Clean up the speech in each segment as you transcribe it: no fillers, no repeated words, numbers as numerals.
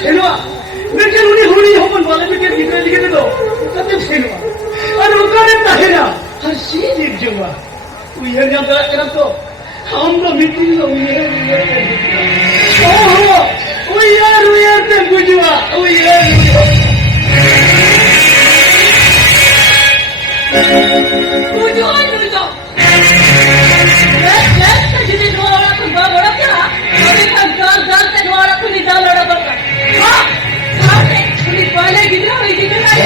সেনোয়া বেটের উনি হবেন বলে বেটের ভিতরে লিখে দিল তাতে সেনোয়া আর ওখানে তাহে না আর সেই নির্জমা উইয়ের নাম তারা কেন তো আমরা মিটিং উইয়ারতে বুঝবা উইয়ার যদি নোয়ারা খুব বড় क्या अभी तक गाल से নোয়ারা খুনি জাল লড়া বলতা हां साथे उनी पहले गिरा हुई दिख रहा है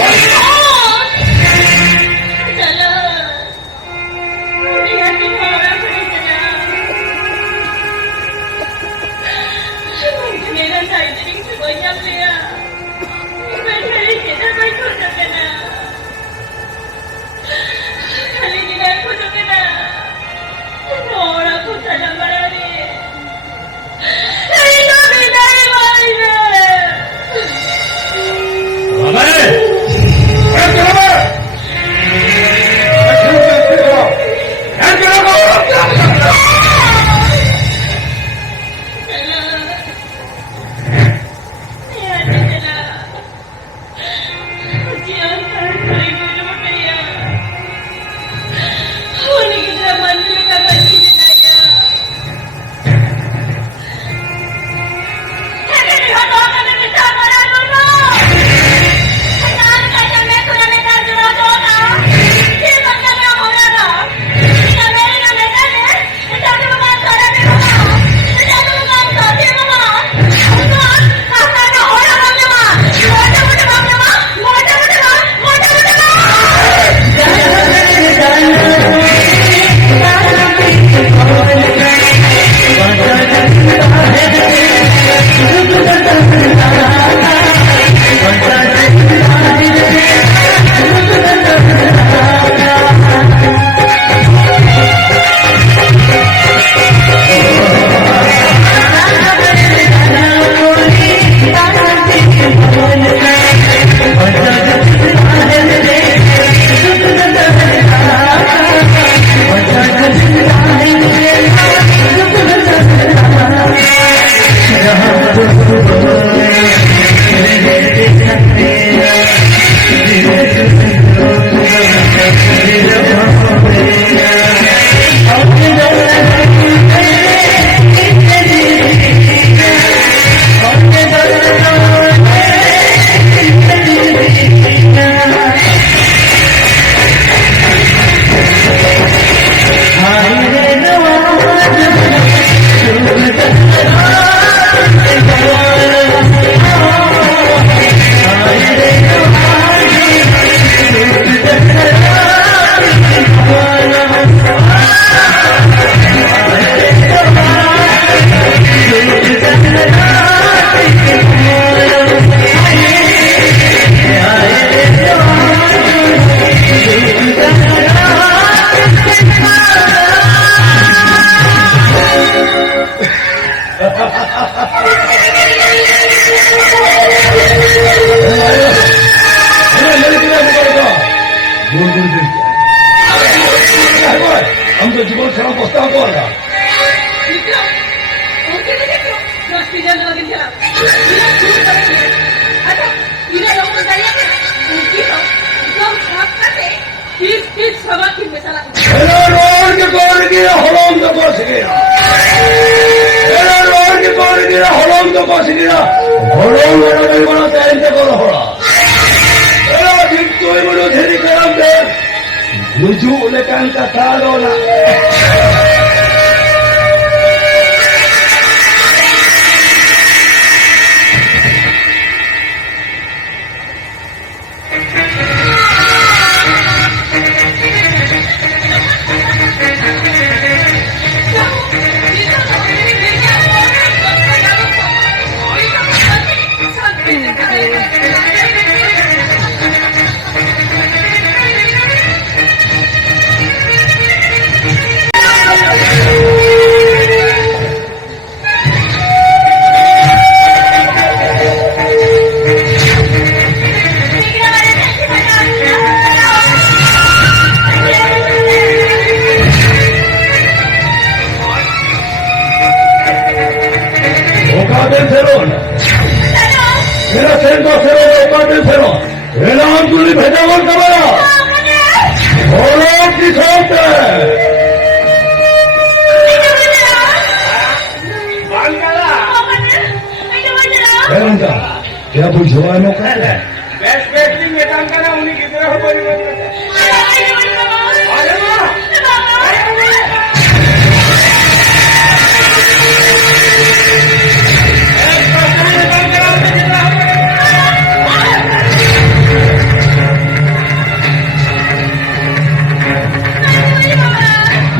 चलो ये तो নোয়ারা খুনি चला मेरा साइडिंग से कोई ना लिया मैं खड़ी किधर बैठो ना खाली गिरा खोजो ना নোয়ারা খুব चला बड़ा रे हम तो जीवन से बस्ता को आला ओके देखो जो सीजन लगे चला अच्छा इधर लोग जाइए उनकी तो जो खास करते किस सभा की मिसाल हेलो रोड के कोर की हलम तो बस गया हेलो रोड के कोर की हलम तो बस गया हलम वाला बना टाइम से करो होला हेलो दिन कोई बड़ो धेरी करम दे Lucu lekan kata dola. 세워 대나무 둘리 배장을 잡아라. 어렵기 좋대. 배운다. dia berjuang mau kan? Best betting medan kana uni gidra ho bari bari. Ayo ma.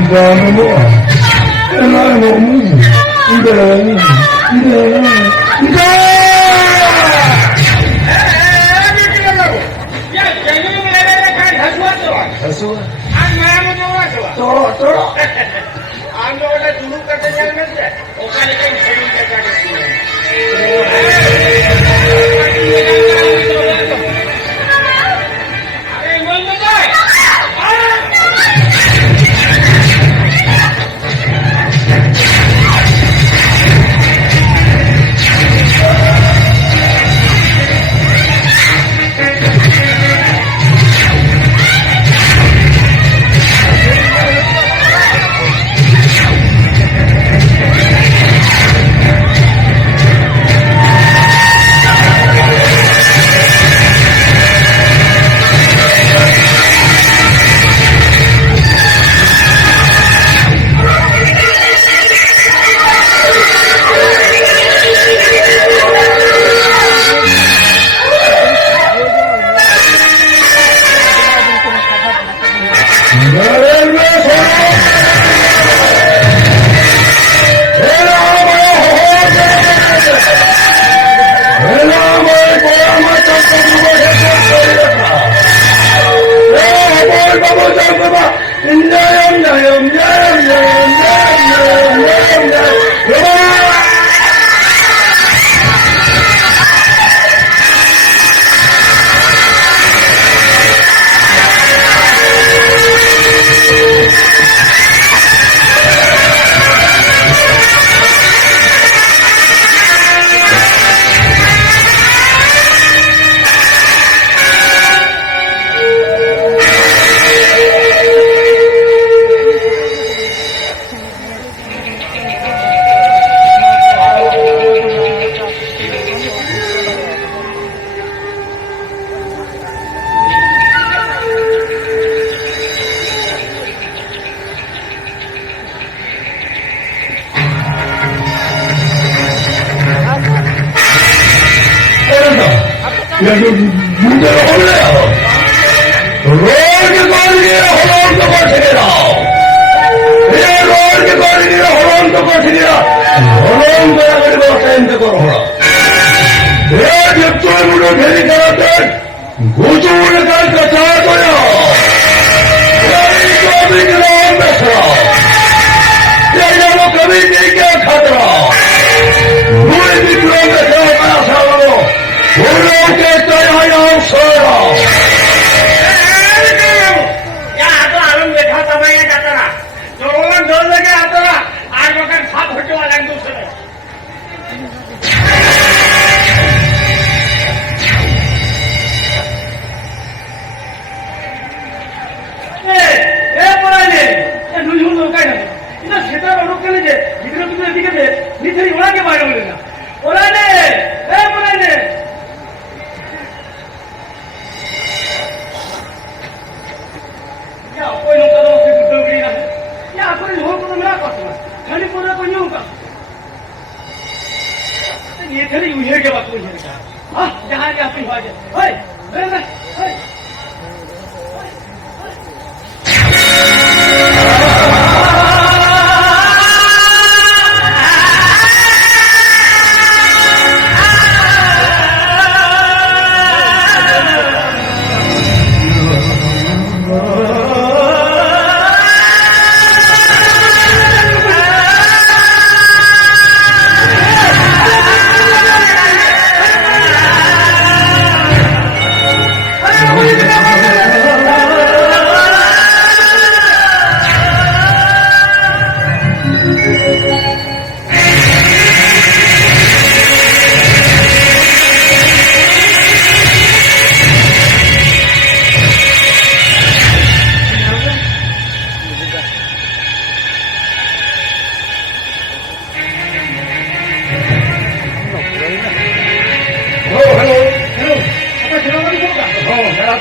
Jangan lupa, jangan lupa, Ya 문제가 올래요. 롤게 거리기에 호롱도 거시기라. 롤게 거리기에 호롱도 거시기라. 호롱도야 그리고 샌드 걸어라. 내 옆쪽으로 데리가라던 구조를 갈까 자고요. 너희 거미기로 옮겼어라. 내가 거미기게 가더라. 너희 밑으로 옮겨서 마사로 올라오겠다야 하여 없어요. 야, 또 아는 왜 다다방에 갔잖아. 저거는 너에게 하더라. 아이고간 다 벌줘와 난 도서네. 뭐라니? 야, 너 이거 너 까이나? 이거 세자가 놓고는 이제 이들은 이게 밑에 오라게 말하고 그러나. 뭐라니? 뭐라니? Ya, apa yang kau nak betul beri nak? Ya, apa yang kau nak nak apa? Kali kau nak kau nyong kau. Ini tadi ujar ke waktu ujar kau? Ah, jangan dia apa yang aja. Hei, hei, hei.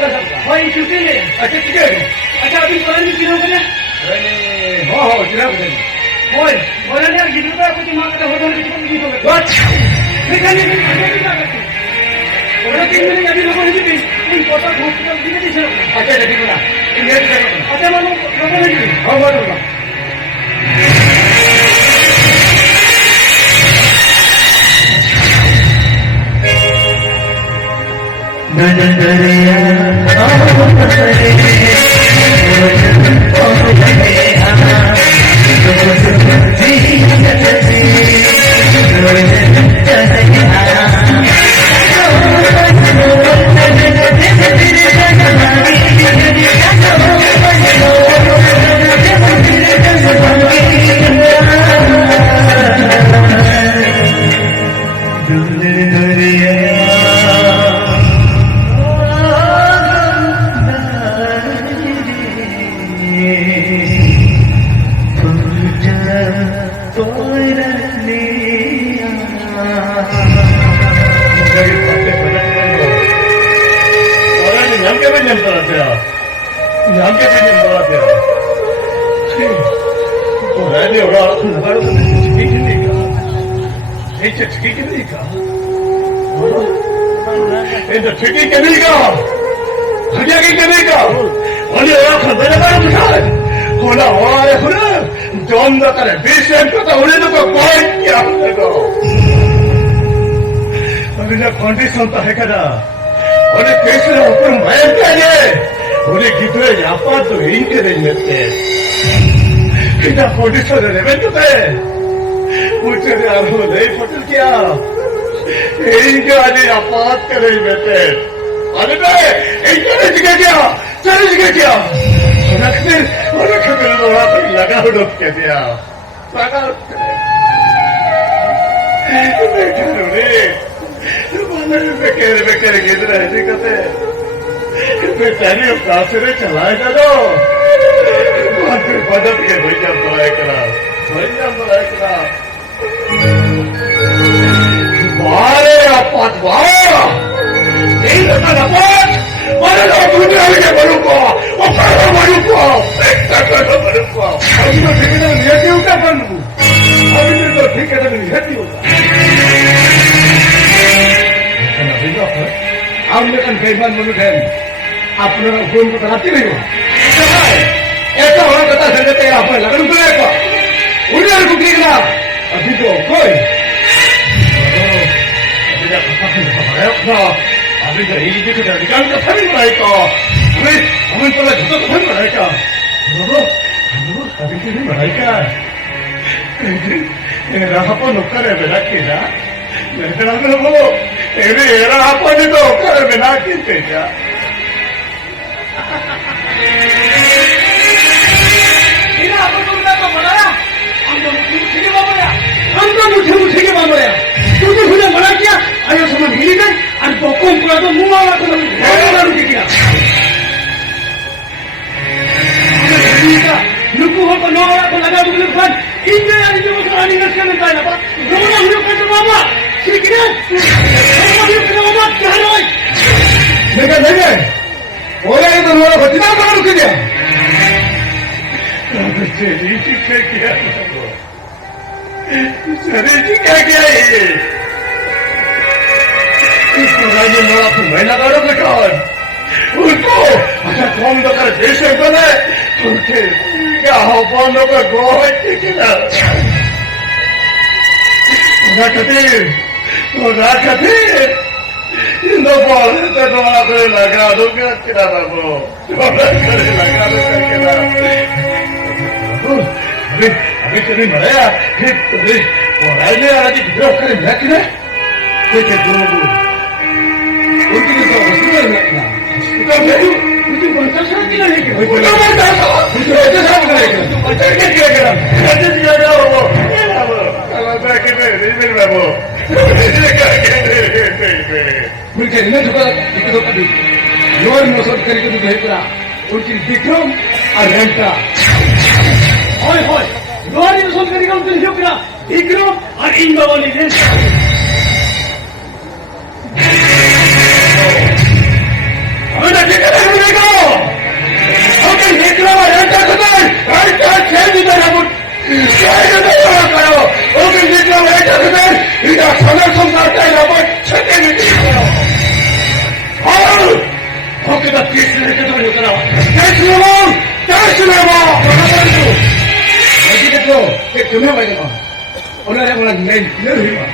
बता सकता भाई छुट्टी ले अच्छा ठीक है अच्छा अभी बोला नहीं किलो करे हो हो चिरा बता ओए बोला नहीं गिर रुपया कुछ मां का होटल में कितना गिर होगा व्हाट निकल निकल क्या करते बोला 3 महीने अभी लोगों ने भी इन कोटा हॉस्पिटल की नहीं से अच्छा ठीक है ना ये करो अच्छा मानो लोगों ने भी हो बोलो कंडीशन तो है कदा केसर भय गिद्रे व्यापार तो इंके कंडीशन मुझे नहीं पटल क्या आज आपात करे अरे क्या चले जगह क्या रखते लगा डोब के दिया बेकार गिद्रे ऐसी कहते बेचारी काफिरे चलाएगा तो मदद के भैया बुलाए करा बारे आपात बारा यही लगा आपात मारे लोग दूसरे के बड़ों को अपना बड़ों को एक तक बड़ों को अभी तो ठीक है नियति होगा बनू अभी तो ठीक है नियति होगा हमने कल कई बार मनुष्य है आपने फोन को कराती नहीं हो ऐसा होना पता चल जाता है आप लगन तो रहेगा उन्हें रुकी ना अभी तो कोई अभी तो यही देखो निकाल का फल बनाएगा हमें तो झूठा तो फल बनाएगा अभी क्यों नहीं बनाएगा राह पर नुक्कर है बेटा केला मेरे नाम वो राह पर तो कर बिना किसे क्या हमको मुझे के मामला तुझे मुझे मना किया अरे समझ मिली गई और बकों पूरा तो मुंह वाला को रुकी किया नुकु हो को नोरा को लगा दूंगे खान इनके यार जो रानी नस्ल में पाया ना रोना हुआ कर तो बाबा ठीक है हम भी कर बाबा क्या है देखा देखे ओरे तो नोरा को कितना कर रुक गया जी क्या सरे जी क्या किया ये इसको राजी नोरा को मैं लगा रहा बेटा उसको अच्छा कौन तो कर देश को है उनके क्या हो बंदों का गोवा किला राखते इन दो बॉल तो दोबारा करे लगा दो क्या किला बाबू दोबारा करे लगा दो क्या अभी कभी मराया फिर वो राजने वाला जी गिरफ्तार करे मिला कि नहीं देखिए दोनों को उनकी तो हॉस्पिटल में रखना मुझे बनता शादी नहीं की मुझे बनता मुझे ऐसे साफ करेगा अच्छा क्या किया गया ऐसे किया गया वो अलग है कि नहीं मेरे बाबू मुझे नहीं झुका एक दो कभी लोर नौसद करके तो नहीं पड़ा उनकी विक्रम और रेंटा होय होय लोर नौसद करके उनकी झुकना विक्रम और इन बाबा ने रेंटा हमें ठीक है ᱠᱟᱹᱢᱤ ᱵᱟᱭ ᱜᱟᱱᱚᱜᱼᱟ ᱚᱱᱟ ᱨᱮ ᱚᱱᱟ ᱢᱮᱱ ᱠᱞᱤᱭᱟᱨ ᱦᱩᱭᱩᱜᱼᱟ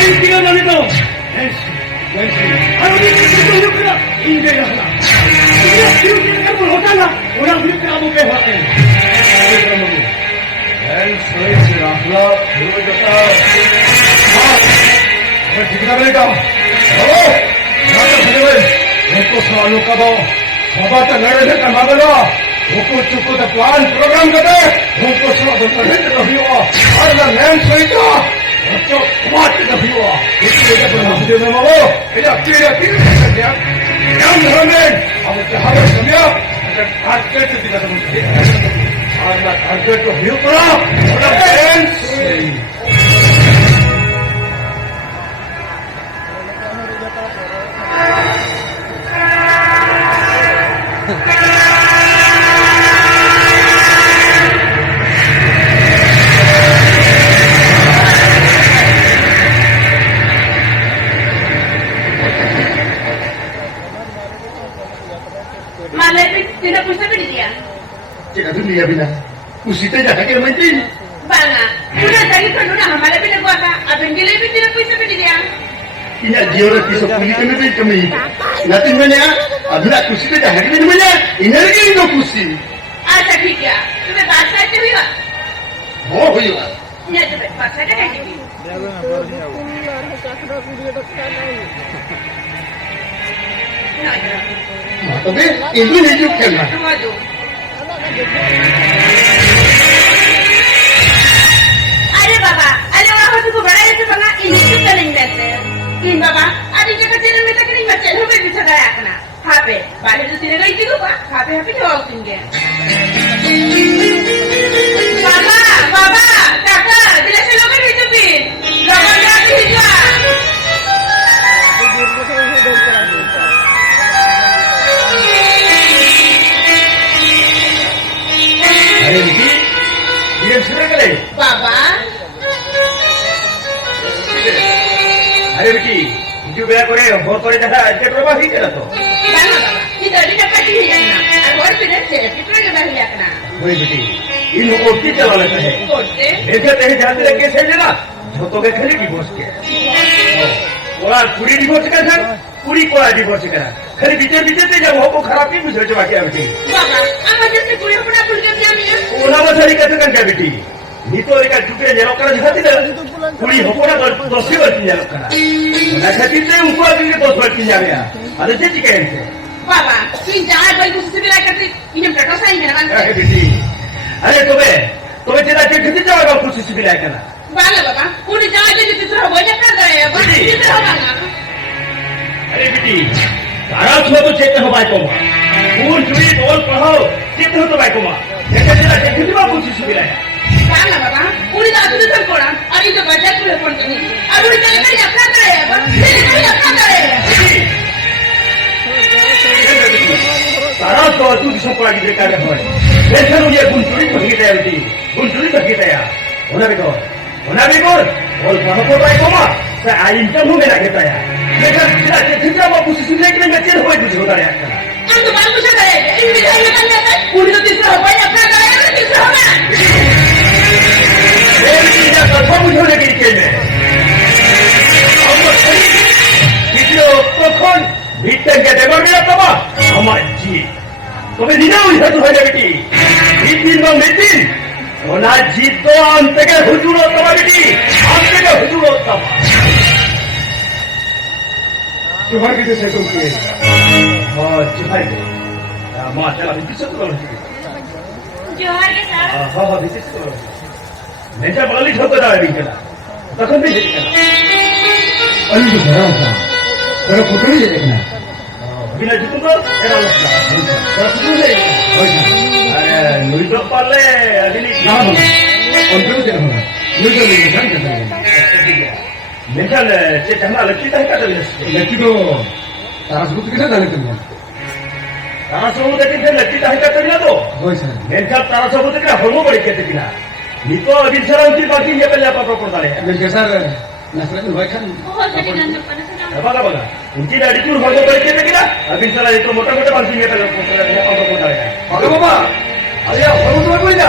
ᱮᱭ ᱛᱤᱱᱟᱹᱜ ᱱᱚᱰᱮ ᱫᱚ ᱟᱨ ᱩᱱᱤ ᱪᱮᱫ ᱠᱚ ᱦᱩᱭᱩᱜ ᱠᱟᱱᱟ ᱤᱧ ᱜᱮ ᱦᱟᱞᱟ ᱤᱧᱟᱹᱜ ᱥᱤᱨᱩ ᱪᱮᱫ ᱞᱮᱠᱟ ᱵᱚᱱ ᱦᱚᱴᱟᱞᱟ ᱚᱱᱟ ᱦᱩᱭᱩᱜ ᱠᱟᱱᱟ ᱟᱵᱚ ᱯᱮ ᱦᱚᱲ ᱴᱷᱮᱱ ᱢᱮᱱ ᱥᱚᱭ ᱥᱮ ᱨᱟᱯᱞᱟ ᱦᱩᱭᱩᱜ ᱡᱚᱛᱟ ঠিকানা বেটা হ্যালো রাজা ভেবে उनको सालों का दो बाबा का लड़े से कमा दो उनको चुप द प्लान प्रोग्राम करते उनको सब करने के रही हो और ना नैन सही का बच्चों मार के रही हो इसलिए जब हम दे में वो ये अकेले कर दिया हम हमें अब जहां पर समझा अगर टारगेट से दिखा मुझे और ना टारगेट को हिल करो और नैन सही Tidak bisa beli dia. Cik tu ni abina. Usita dah kaki menteri. Bana, udah tadi kan udah hamalah beli gua kan. Abang gila itu tidak bisa beli dia. Ini jiwa kita sepuluh kami beli kami. Nanti mana? Abina usita dah kaki mana? Ini lagi ini kusi. अच्छा ठीक है तुम्हें बात करते हुई हो हो हुई बात नहीं तो बात करते कैसे की तो बे इन्हीं ने जो खेलना तुम आ जाओ अरे बाबा अरे वहाँ तुमको बड़ा ऐसे बना इन्हीं को चलेंगे ऐसे इन बाबा अरे जगह तेरे में तक नहीं बच्चे लोग भी बिछड़ गया अपना हाँ पे बाहर जो तेरे रही थी तो हाँ पे जवाब देंगे बाबा बाबा काका दिले से लोग भी चुपी लोगों ने आते ही जो अरे निकी ये सुन गए बाबा अरे निकी क्यों बेरा करे बहुत करे देखा आज के प्रभाव ही चला तो बाबा ये दर्दी का काटी ही जाना और और फिर से कितने के बाहर जाना वही बेटी इन लोगों की चला लेते हैं कोटे ऐसे तेरे जाते लगे कैसे लेना जो तो के खेले डिवोर्स के ওরা কুড়ি ডিভোর্স করেছে কুড়ি করা ডিভোর্স করা খালি বিচে বিচেতে যাবো হবো খারাপ কি বুঝেছো বাকি বেটি बाबा আমাদের से पूरे पूरा भूल गए আমি ওনা বছরই কাছে কান বেটি নিতরিকা টুকে জেরো করা ঝাতি না কুড়ি হবো না 10 বার জেরো করা না খাতিতে উপর দিকে 10 বার যাবে আরে যে ঠিক আছে बाबा तुम जहाँ भाई कुछ से भी लाइक करते इन्हें टटो साइन में ना আরে বেটি আরে তবে যেটা যে খেতে যাওয়া কুछ से भी लाइक करना बाला बाबा पूरी जहाँ पे जितने हो वही अपना करे बस जितने हो बाला अरे बेटी तारा छो तो चेते हो बाइको मा फूल चुरी बोल पढ़ो चेते हो तो बाइको मा जैसे तेरा देखी बा कुछ सुबिलाया बाला बाबा पूरी रात में सब कोड़ा और ये बजट पूरे पड़ते नहीं अब उड़ी चले गई अपना करे बस चले अपना करे तारा तो तू दिसो पड़ा की देखा है जैसे ये गुंचुरी भगी दे बेटी गुंचुरी भगी दे होना भी बोल बोल पढ़ो तो बाइको मा से आई इनकम हो मेरा कहता है लेकिन तेरा देखी बा कुछ सुबिला के लिए चेते हो कुछ होता है हम तो बात पूछा करे इन भी नहीं कर लेते पूरी तो तीसरा हो पाई अपना करे ना तीसरा होगा ये कथा बुझने की खेल है हम किसी তখন ভিট্টেন কে দেবর মিলা বাবা আমার জি তবে দিনা ওই হেতু হয়ে যাবে কি দিন বা মিটিং ওনা জিত তো আন থেকে হুজুর তোমা বেটি আন থেকে হুজুর তোমা তোমার কিছু সেটল কি হ্যাঁ চিহাই মা চলা কিছু তো বলো जोहार के साथ হ্যাঁ কিছু তো বলো নেটা বলি ঠক দাঁড়া দিলা তখন भी अली तो भरा था पर फोटो नहीं देखना बिना जुतू तो एरा लगता पर फोटो नहीं अरे नुई तो पाले अगली ना अंदर से ना नुई तो नहीं जान करता है मेंटल जे चंदा लकी था का लकी तो तारा सबूत किसे डाले तुम तारा सबूत के लकी था का करना तो होय सर मेंटल तारा सबूत के होमो बड़ी कहते किना निको अभी सर उनकी बाकी ये पहले पापा पड़ता है मेरे सर नसरत भाई खान बहुत बड़ी नंबर पर बघा बघा उनकी गाडी टूर भागो बरके ते किला अभी चला ये तो मोटा मोटा बांधी में पहले पड़ता है पापा पड़ता है अरे बाबा अरे हो तो कोई ना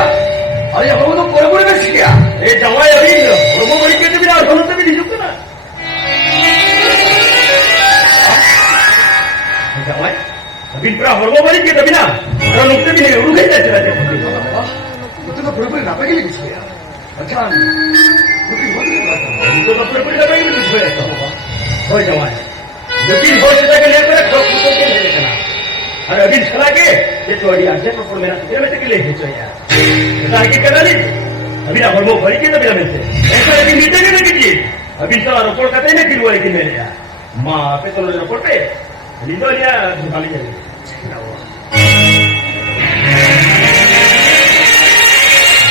अरे हम तो बड़े में सीख गया ए जवाई अभी हरमो बड़ी के बिना हरमो से भी नहीं जुकता ना जवाई अभी पूरा हरमो बड़ी के बिना और नुकते भी नहीं उड़ गए चला जाते itu तो बड़े ना पाएंगे कुछ गया अच्छा क्योंकि बहुत ही बात है तो बड़े बड़े दवाई भी कुछ होता हो जवाई लेकिन हो सके के लिए पर ठोक ठोक के ले लेना अरे अभी चला के ये तो अड़ी आजे पर मेरा तेरे में के ले है तो यार ऐसा की करना नहीं अभी ना हरमो बड़ी के बिना मिलते ऐसा अभी नीचे के नहीं कीजिए अभी चला रिपोर्ट करते हैं कि वो है कि मेरे यार मां पे तो रिपोर्ट पे लिंदो लिया दुकान चले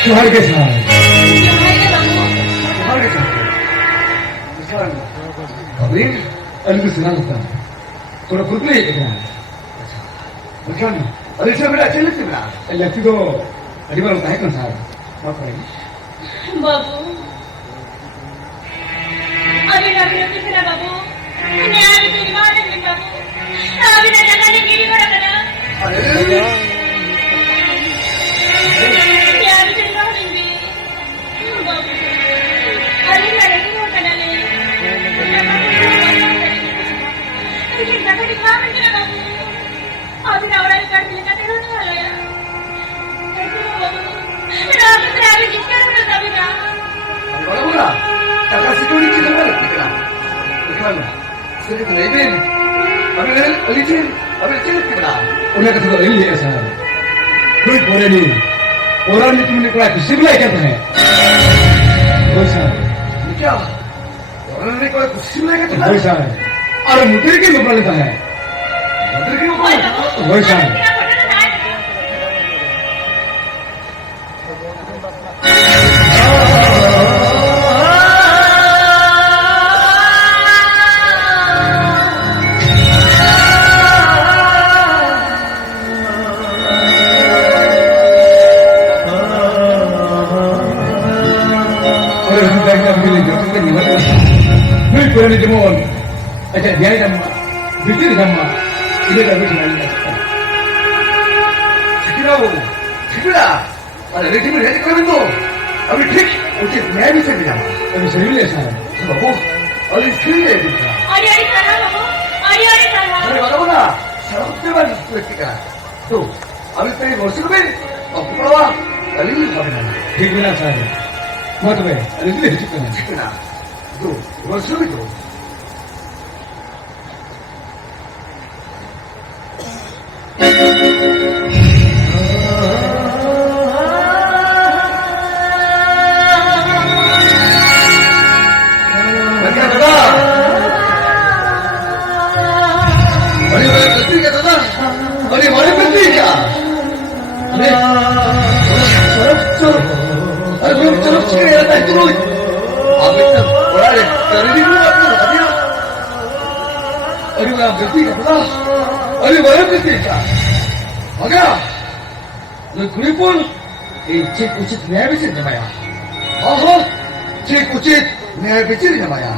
तुम्हारे के साथ Jangan babu. अभी अलग सुना होता थोड़ा खुद नहीं है अच्छा अरे सब बेटा चल लगती बेटा लगती तो अरे बार होता है कौन सा बहुत बड़ी Babu. Abi nak bilang tu sana babu. Ini abi tu di mana ni babu? Abi nak jalan ni kiri mana kana? अरे Ya abi tu di mana ni? Babu. Abi nak lagi mau kana ni? Ini nak di mana ni babu? Abi nak orang ikan ni kata mana wala ya? Babu. Abi tu abi jikan mana tapi na? बोला बोला Tata security चल रहा है कितना देखा ना सिर्फ नहीं भी अभी मेरे अली जी अभी चल कितना उन्हें कहा तो अली है सर कोई बोले नहीं और अन्य तुमने कोई किसी भी लायक है वो सर क्या और अन्य कोई किसी भी लायक है वो सर अरे मुद्रे के मुद्रा लेता है मुद्रे के मुद्रा वो sir Ini demon, aja dia ini bikin sama, ini dah bikin lagi. Sekira, ada rezeki rezeki kau itu, abis ঠিক, ucap saya bisa bilang, abis serius saya, sebab abis serius dia. Ari sana babu. Ari sana. Ada mana mana, sarap teman kita. Tu, abis tadi bosan kan, aku bawa, kali ini apa nak? ठीक बिना saya, mau tu ben, ada ni rezeki kan? Sekira, tu, bosan itu. अरे बारे में देखा मगर कोई बोल check उचित न्याय विचार जमाया आहो चेक उचित न्याय विचार जमाया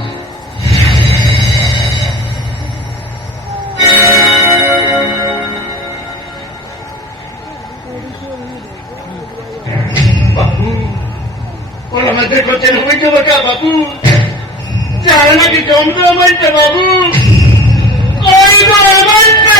बाबू orang mati kocen hujan coba kak babu jangan lagi jomblo mante babu oi gua mante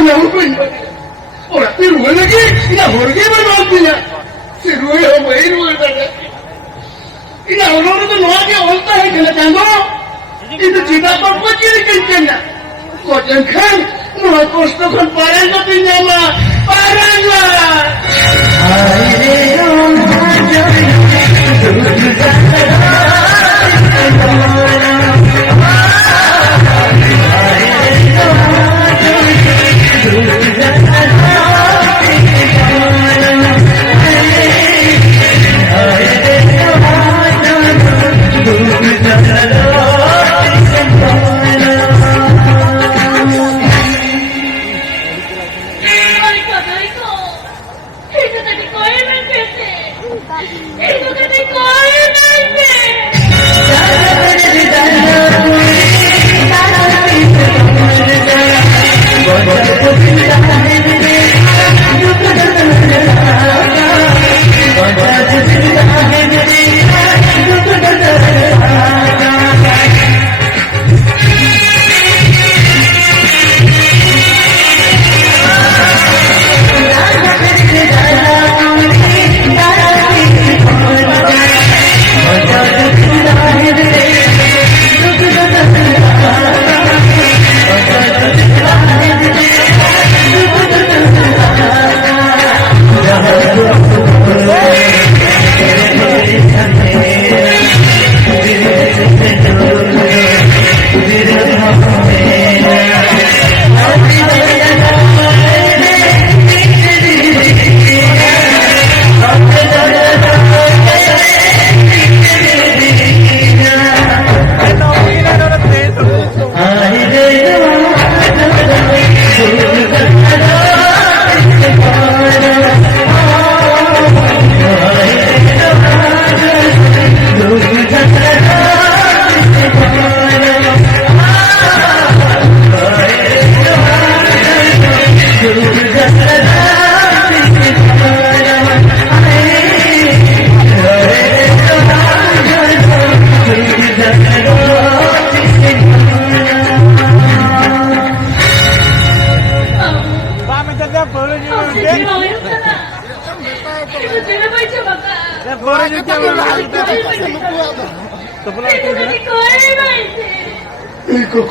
una buena. Ahora, te ruega aquí, y la jorge me va a pillar. Se ruega, güey, ruega. Y la honor de no haga otra es que le tengo. Y de chita por cualquier que entienda. Cochen Khan, no ha puesto con parando te llama. ¡Paranga!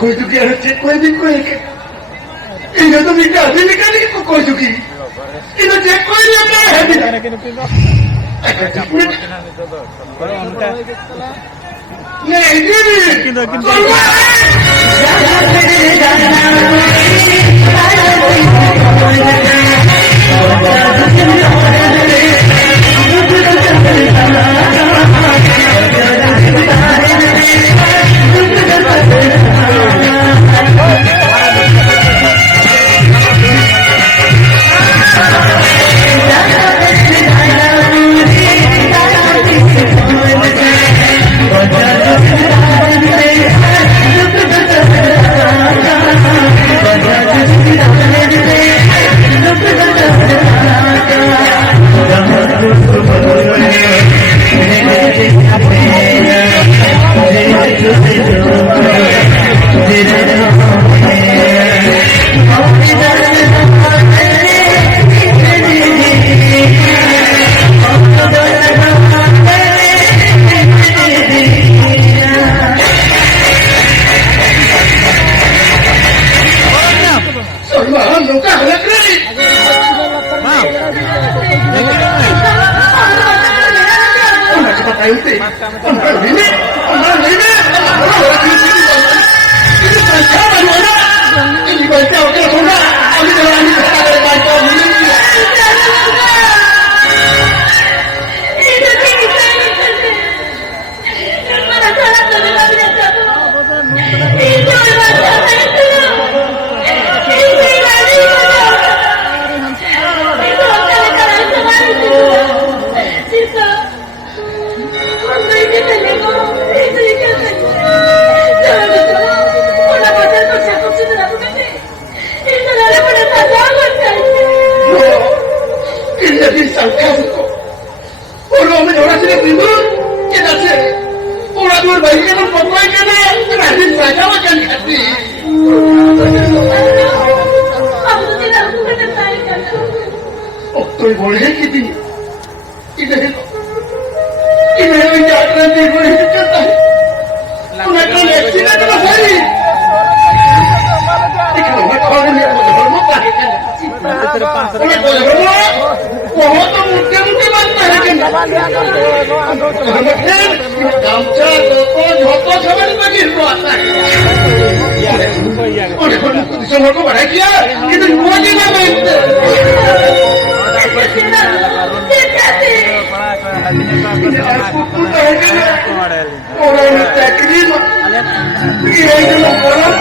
कोई चुकी है कोई भी कोई इन्हें तो निकाल भी निकाल के कोई चुकी इन्हें चेक कोई नहीं अपना है Bye. tôi bỏ hết cái gì cái này mình nhặt lên thì mình hết cái tay tôi lại con này xin nó phải đi cái kiểu nó con này nó mất cả cái này tôi lại gọi là nó của tôi một cái bắn này cái này nó thêm cảm cha tôi nhỏ tôi sao mà nó bị loạn này ôi con sao nó có phải kia cái này mua gì mà mình orang teknis, dia itu orang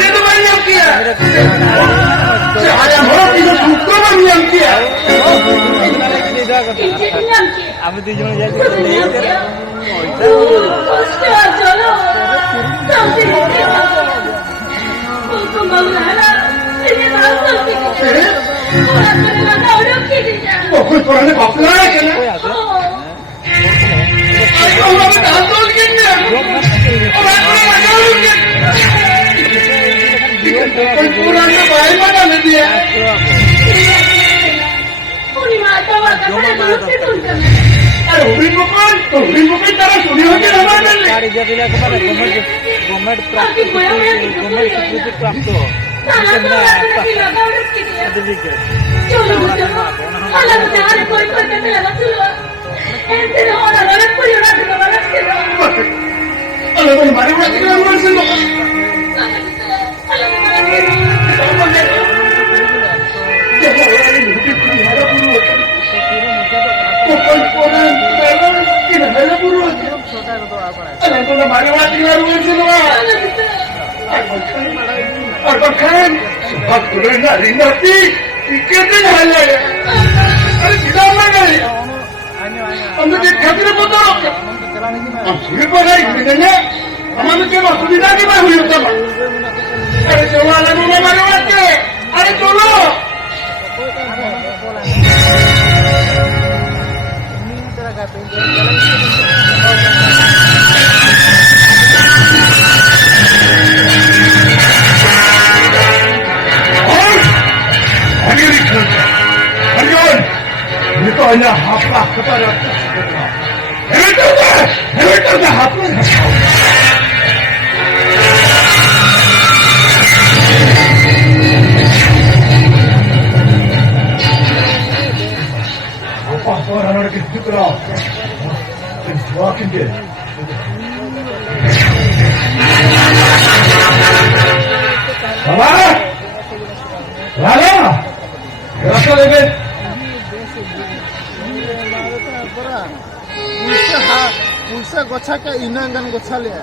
itu banyak dia. Saya orang itu suka banyak dia. Apa tu jangan jadi. Oh, kau orang ni popular kan? Orang dah tahu ni. Orang tahu ni. Kau orang ni baik mana ni dia? अरे उरी मुकन तारा सुनी होती है हमारे लिए गाड़ी जब इलाके में गवर्नमेंट प्राप्त हो अरे तो हमारे पास कितना लोग से लोग हमारे बात कितना लोग से लोग और बखान बात करो ना रिंगती कितने हाल है अरे कितना लगा है हमने देख खतरे पता हम सुने पर है कितने हमारे के बात सुनी ना कि मैं हुई होता अरे जवान लोग हमारे बात के अरे चलो itu hanya haflah kepada itu haflah apa orang gitu kalau semakin dia Baba Lala Rasa lagi Pulsa gocha ka inangan gocha le.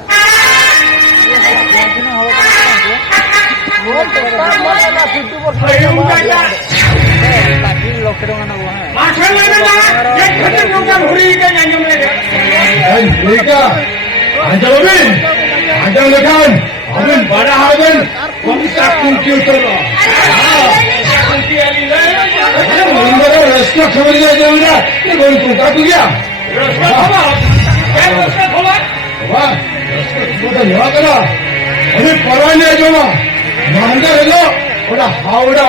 अभी परवाने जो ना महंगा है लो हावड़ा